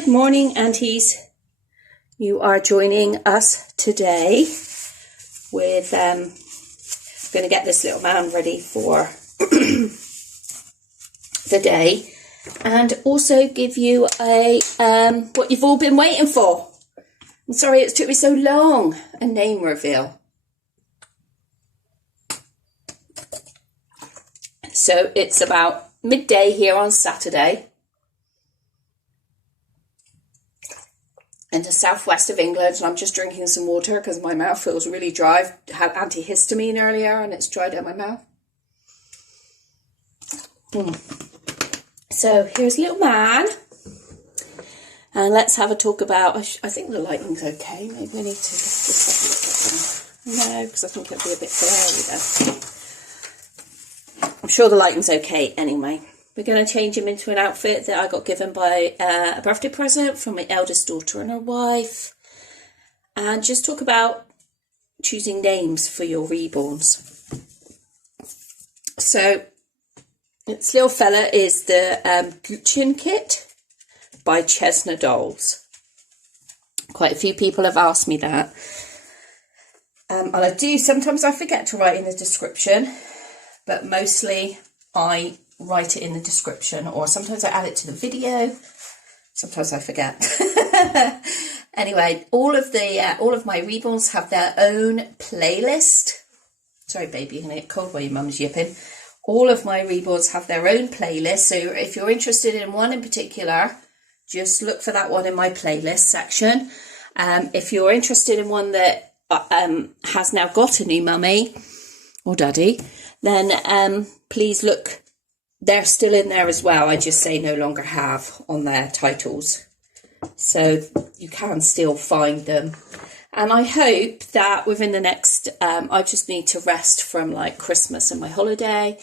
Good morning, aunties. You are joining us today with I'm going to get this little man ready for the day, and also give you a what you've all been waiting for. I'm sorry it took me so long, a name reveal. So it's about midday here on Saturday in the southwest of England, and I'm just drinking some water because my mouth feels really dry. I've had antihistamine earlier and it's dried out my mouth. So here's little man, and let's have a talk about, I think the lighting's okay. Maybe I need to just no, because I think it'll be a bit glary then. I'm sure the lighting's okay anyway. We're going to change him into an outfit that I got given by a birthday present from my eldest daughter and her wife. And just talk about choosing names for your reborns. So, this little fella is the Gounchin kit by Chezna Dolls. Quite a few people have asked me that. And I do, sometimes I forget to write in the description, but mostly I write it in the description, or sometimes I add it to the video. Sometimes I forget. Anyway, all of my reborns have their own playlist. Sorry, baby, you're gonna get cold while your mum's yipping. All of my reborns have their own playlist. So if you're interested in one in particular, just look for that one in my playlist section. If you're interested in one that has now got a new mummy or daddy, then please look. They're still in there as well. I just say no longer have on their titles. So you can still find them. And I hope that within the next, I just need to rest from like Christmas and my holiday.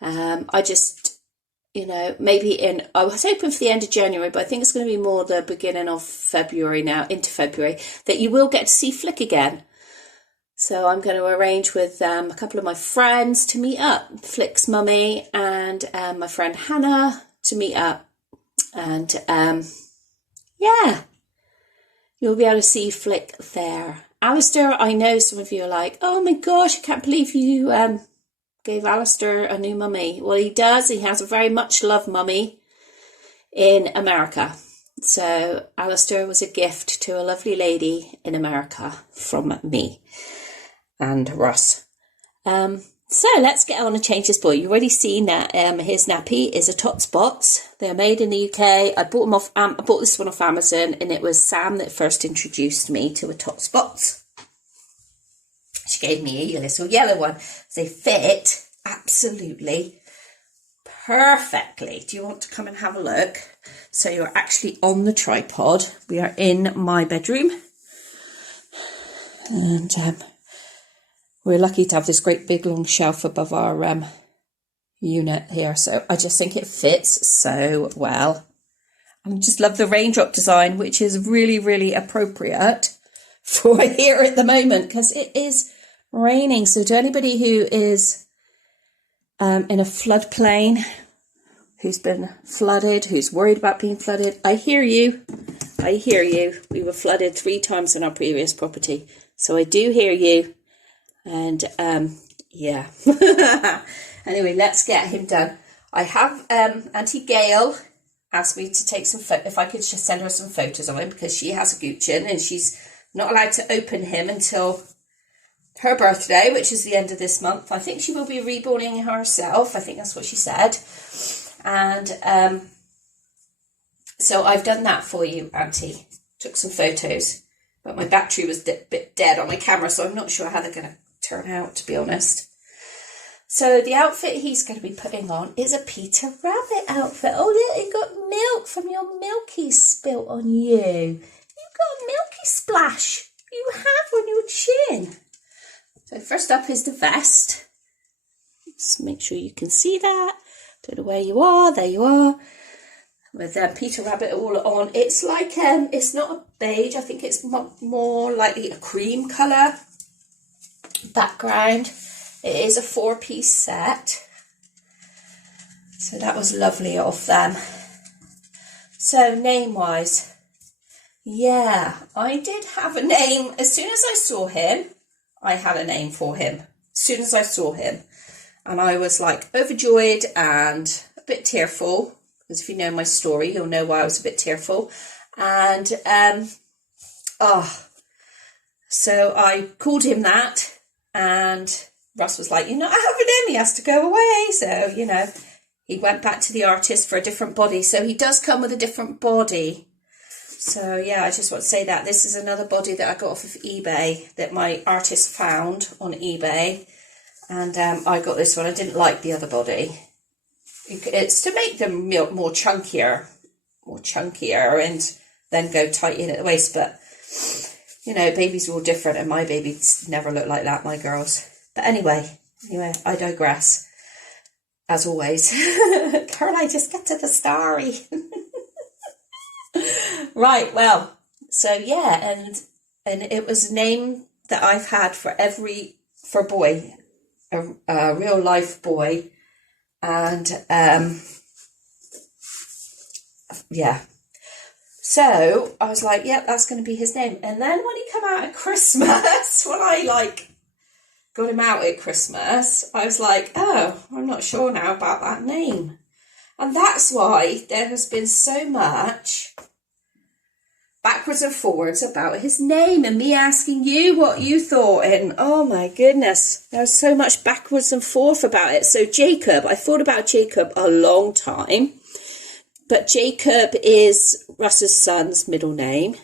I just, maybe I was hoping for the end of January, but I think it's going to be more the beginning of February now, into February, that you will get to see Flick again. So I'm going to arrange with a couple of my friends to meet up, Flick's mummy and my friend Hannah to meet up. And yeah, you'll be able to see Flick there. Alistair, I know some of you are like, oh my gosh, I can't believe you gave Alistair a new mummy. Well, he does. He has a very much loved mummy in America. So Alistair was a gift to a lovely lady in America from me and Russ. So let's get on and change this boy. You've already seen that his nappy is a Tot Spots. They're made in the UK. I bought this one off Amazon, and it was Sam that first introduced me to a Tot Spots. She gave me a little yellow one. They fit absolutely perfectly. Do you want to come and have a look? So you're actually on the tripod. We are in my bedroom, and we're lucky to have this great big long shelf above our unit here. So I just think it fits so well. I just love the raindrop design, which is really, really appropriate for here at the moment because it is raining. So to anybody who is in a floodplain, who's been flooded, who's worried about being flooded, I hear you. I hear you. We were flooded 3 times in our previous property. So I do hear you. And yeah. Anyway, let's get him done. I have Auntie Gail asked me to take some if I could just send her some photos of him, because she has a Gounchin and she's not allowed to open him until her birthday, which is the end of this month. I think she will be reborning herself. I think that's what she said. And so I've done that for you, Auntie. Took some photos, but my battery was a bit dead on my camera, so I'm not sure how they're going to turn out, to be honest. So the outfit he's going to be putting on is a Peter Rabbit outfit. Oh, look, you got milk from your milky spilt on you. You've got a milky splash. You have on your chin. So first up is the vest. Just make sure you can see that. Don't know where you are. There you are. With Peter Rabbit all on. It's like, it's not a beige. I think it's more likely a cream colour background. It is a 4-piece set. So that was lovely of them. So name-wise, Yeah, I did have a name. As soon as I saw him, I had a name for him. As soon as I saw him. And I was like overjoyed and a bit tearful. Because if you know my story, you'll know why I was a bit tearful. And, so I called him that. And Russ was like, you're not having him, he has to go away. So, you know, he went back to the artist for a different body. So he does come with a different body. So, yeah, I just want to say that. This is another body that I got off of eBay that my artist found on eBay. And I got this one. I didn't like the other body. It's to make them more chunkier and then go tight in at the waist. But, you know, babies are all different and my babies never look like that, my girls. But anyway, I digress. As always. Caroline, just get to the story. Right, well, so yeah, and it was a name that I've had for boy, a real life boy, and yeah. So I was like, yep, that's going to be his name. And then when he came out at Christmas, when I got him out at Christmas, I was like, oh, I'm not sure now about that name. And that's why there has been so much backwards and forwards about his name and me asking you what you thought. And oh my goodness, there's so much backwards and forth about it. So Jacob, I thought about Jacob a long time, but Jacob is Russ's son's middle name.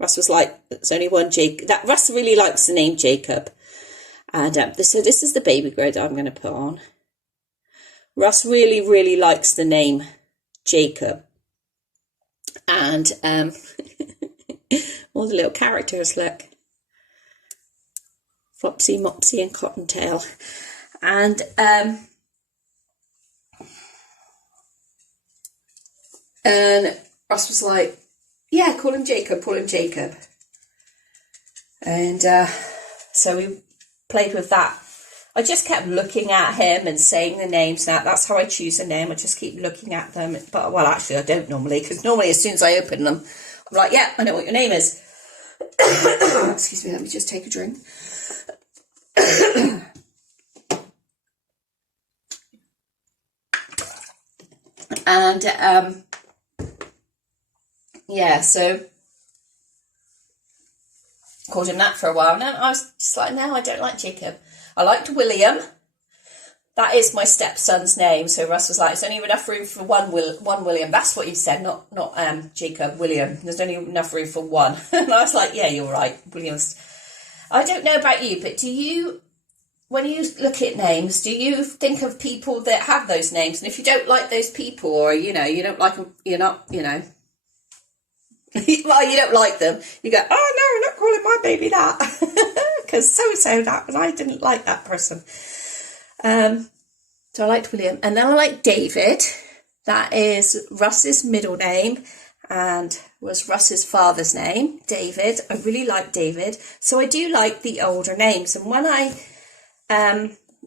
Russ was like, there's only one Jacob. Russ really likes the name Jacob. And so this is the baby grow that I'm going to put on. Russ really, really likes the name Jacob. And all the little characters, look. Flopsy, Mopsy and Cottontail. And Russ was like, yeah, call him Jacob. And so we played with that. I just kept looking at him and saying the names. Now, that's how I choose a name. I just keep looking at them. But, well, actually, I don't normally. Because normally, as soon as I open them, I'm like, yeah, I know what your name is. Excuse me, let me just take a drink. And, yeah, so called him that for a while. And then I was just like, no, I don't like Jacob. I liked William. That is my stepson's name. So Russ was like, there's only enough room for one William. That's what he said, not Jacob, William. There's only enough room for one. And I was like, yeah, you're right, Williams. I don't know about you, but do you, when you look at names, do you think of people that have those names? And if you don't like those people, or, you know, you don't like them, you're not, you know, well, you don't like them, you go, oh no, I'm not calling my baby that. Because so-and-so that, and I didn't like that person. So I liked William. And then I liked David. That is Russ's middle name and was Russ's father's name, David. I really like David. So I do like the older names. And when I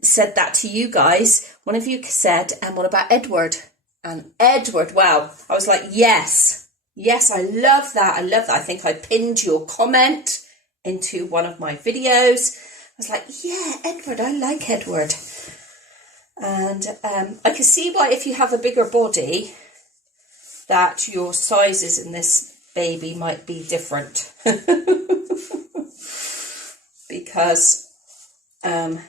said that to you guys, one of you said, and what about Edward? And Edward, wow. I was like, yes. Yes, I love that. I love that. I think I pinned your comment into one of my videos. I was like, yeah, Edward, I like Edward. And I can see why, if you have a bigger body, that your sizes in this baby might be different. Because that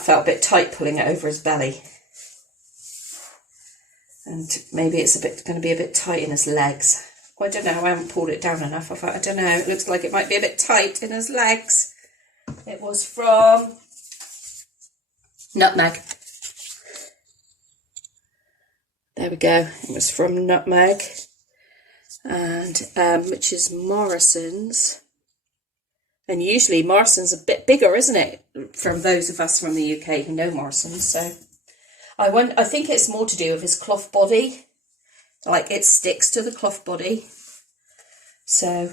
felt a bit tight, pulling it over his belly. And maybe it's going to be a bit tight in his legs. Well, I don't know, I haven't pulled it down enough. I thought, I don't know, it looks like it might be a bit tight in his legs. It was from Nutmeg. There we go. It was from Nutmeg, and which is Morrison's. And usually Morrison's a bit bigger, isn't it? From those of us from the UK who know Morrison's. So I think it's more to do with his cloth body. Like, it sticks to the cloth body. So,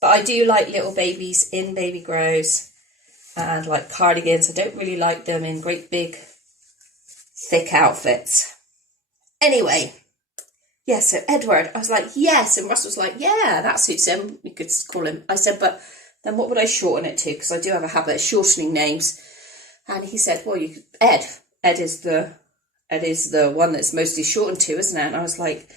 but I do like little babies in baby grows and like cardigans. I don't really like them in great big thick outfits. Anyway, yeah, so Edward. I was like, yes. And Russ was like, yeah, that suits him. You could call him. I said, but then what would I shorten it to? Because I do have a habit of shortening names. And he said, well, you could, Ed. Ed is the one that's mostly shortened to, isn't it? And I was like,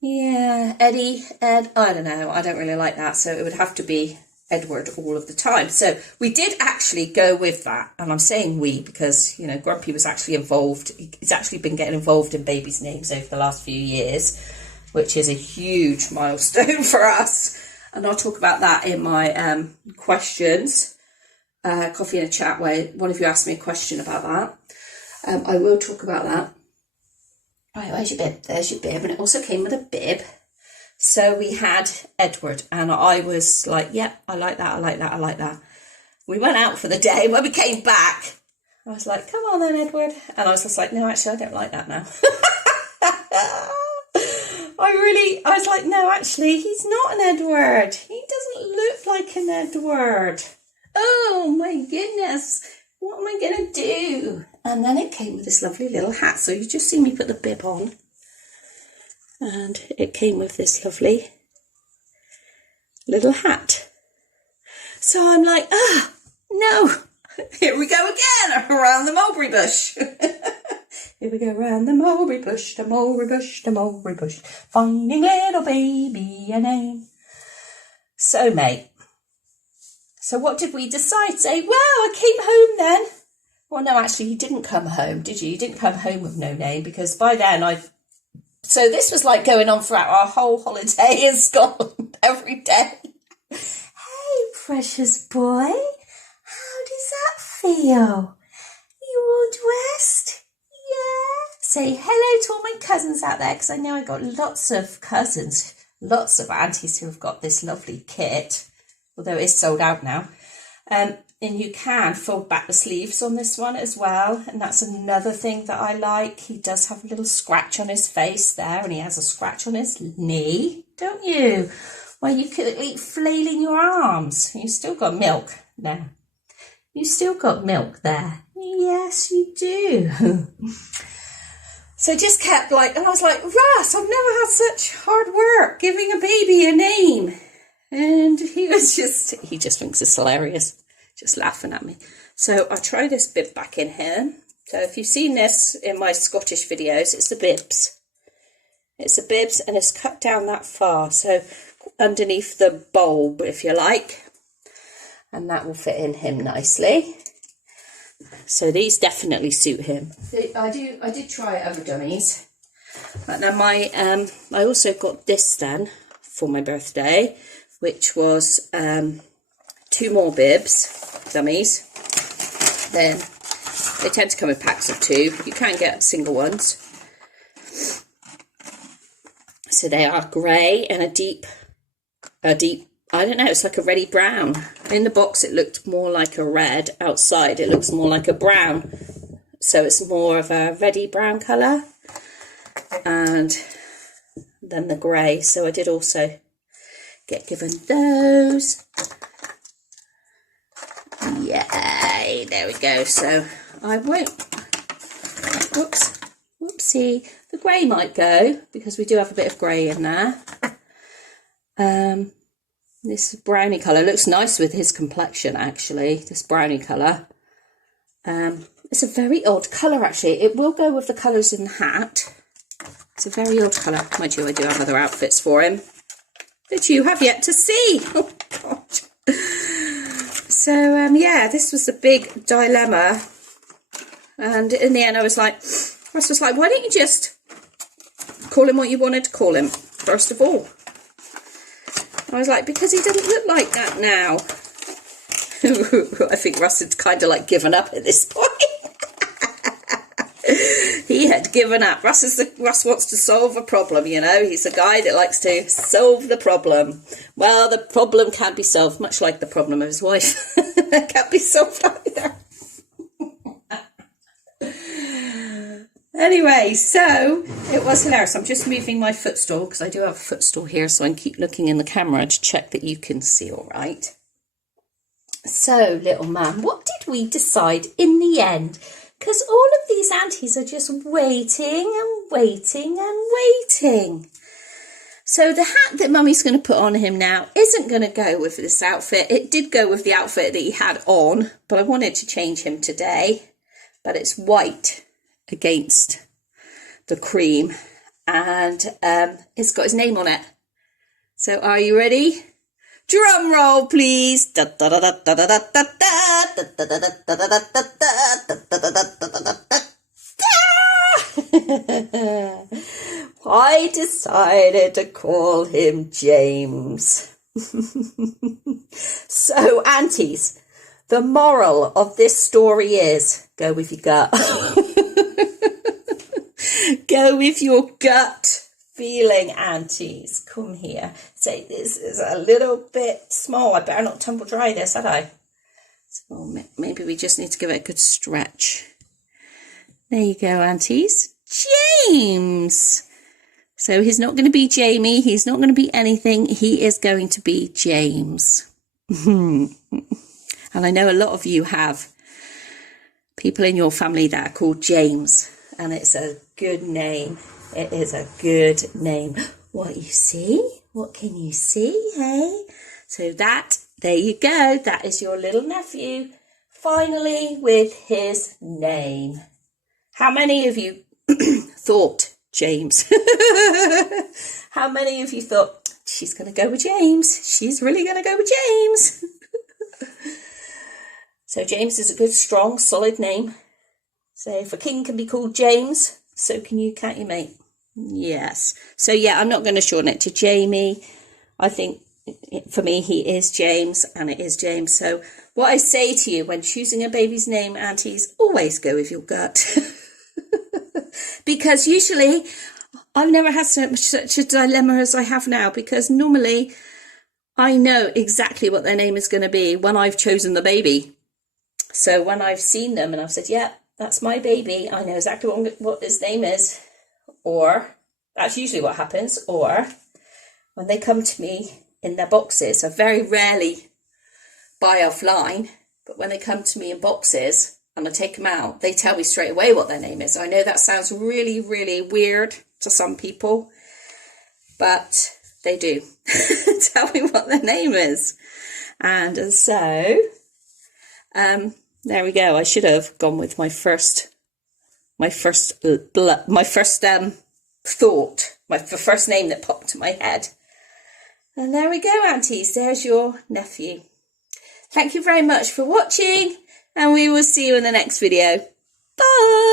yeah, Eddie, Ed, I don't know. I don't really like that. So it would have to be Edward all of the time. So we did actually go with that. And I'm saying we because, you know, Grumpy was actually involved. He's actually been getting involved in babies' names over the last few years, which is a huge milestone for us. And I'll talk about that in my questions, coffee in a chat, where one of you asked me a question about that. I will talk about that. Right, where's your bib? There's your bib. And it also came with a bib. So we had Edward, and I was like, yep, I like that, I like that, I like that. We went out for the day. When we came back, I was like, come on then, Edward. And I was just like, no, actually, I don't like that now. I was like, no, actually, he's not an Edward. He doesn't look like an Edward. Oh, my goodness. What am I going to do? And then it came with this lovely little hat. So you just see me put the bib on. And it came with this lovely little hat. So I'm like, no, here we go again, around the mulberry bush. Here we go, around the mulberry bush, the mulberry bush, the mulberry bush, finding little baby a name. So, mate, so what did we decide? Say, wow, I came home then. Well, no, actually, you didn't come home, did you? You didn't come home with no name, because by then so this was like going on throughout our whole holiday in Scotland, every day. Hey, precious boy, how does that feel? You all dressed? Yeah. Say hello to all my cousins out there, because I know I've got lots of cousins, lots of aunties who have got this lovely kit, although it is sold out now. And you can fold back the sleeves on this one as well. And that's another thing that I like. He does have a little scratch on his face there, and he has a scratch on his knee, don't you? Well, you could eat flailing your arms. You still got milk now. You still got milk there. Yes, you do. So just kept like, and I was like, Russ, I've never had such hard work giving a baby a name. And he just thinks it's hilarious. Just laughing at me. So I'll try this bib back in here. So if you've seen this in my Scottish videos, it's the bibs. It's the bibs, and it's cut down that far. So underneath the bulb, if you like. And that will fit in him nicely. So these definitely suit him. I did try other dummies. But now I also got this then for my birthday, which was 2 more bibs, dummies. Then they tend to come in packs of 2. You can get single ones. So they are grey and a deep, I don't know, it's like a reddy brown. In the box it looked more like a red. Outside it looks more like a brown. So it's more of a reddy brown colour. And then the grey. So I did also get given those. Yay, there we go. So I won't, whoopsie, the grey might go, because we do have a bit of grey in there. This brownie colour looks nice with his complexion, actually, this brownie colour. It's a very odd colour, actually. It will go with the colours in the hat. It's a very odd colour. Mind you, I do have other outfits for him that you have yet to see. Oh, God. So, yeah, this was a big dilemma. And in the end, Russ was like, why don't you just call him what you wanted to call him, first of all? I was like, because he doesn't look like that now. I think Russ had kind of like given up at this point. He had given up. Russ wants to solve a problem, you know. He's a guy that likes to solve the problem. Well, the problem can't be solved, much like the problem of his wife. That can't be solved either. Anyway, so it was hilarious. I'm just moving my footstool because I do have a footstool here, so I can keep looking in the camera to check that you can see all right. So, little man, what did we decide in the end? because all of these aunties are just waiting and waiting and waiting. So the hat that Mummy's going to put on him now isn't going to go with this outfit. It did go with the outfit that he had on, but I wanted to change him today. But it's white against the cream, and it's got his name on it. So are you ready? Drum roll, please. I decided to call him James. So, aunties, the moral of this story is go with your gut. Go with your gut feeling, aunties. Come here. Say, this is a little bit small. I better not tumble dry this, had I? So maybe we just need to give it a good stretch. There you go, aunties. James. So he's not going to be Jamie. He's not going to be anything. He is going to be James. And I know a lot of you have people in your family that are called James. And it's a good name. It is a good name. What you see? What can you see, hey? So there you go. That is your little nephew. Finally with his name. How many of you thought James? How many of you thought, she's going to go with James? She's really going to go with James. So James is a good, strong, solid name. So if a king can be called James, so can you, can't you, mate? Yes. So yeah, I'm not going to shorten it to Jamie. I think for me, he is James, and it is James. So what I say to you when choosing a baby's name, aunties, always go with your gut. Because usually I've never had such a dilemma as I have now, because normally I know exactly what their name is going to be when I've chosen the baby. So when I've seen them and I've said, yeah, that's my baby, I know exactly what his name is. Or that's usually what happens. Or when they come to me in their boxes, I very rarely buy offline, but when they come to me in boxes and I take them out, they tell me straight away what their name is. I know that sounds really, really weird to some people, but they do tell me what their name is. And so, there we go. I should have gone with my first thought, the first name that popped to my head. And there we go, aunties. There's your nephew. Thank you very much for watching, and we will see you in the next video. Bye.